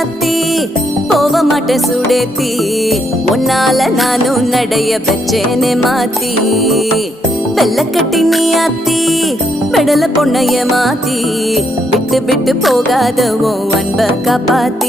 ராசாத்தி போக மாட்டேன் சுடேத்தி உன்னால நானும் நடைய வச்சேனே மாத்தி வெள்ளக்கட்டி நீ ஆத்தி பெடல பொண்ணைய மாத்தி விட்டு விட்டு போகாத உன் அன்ப காப்பாத்தி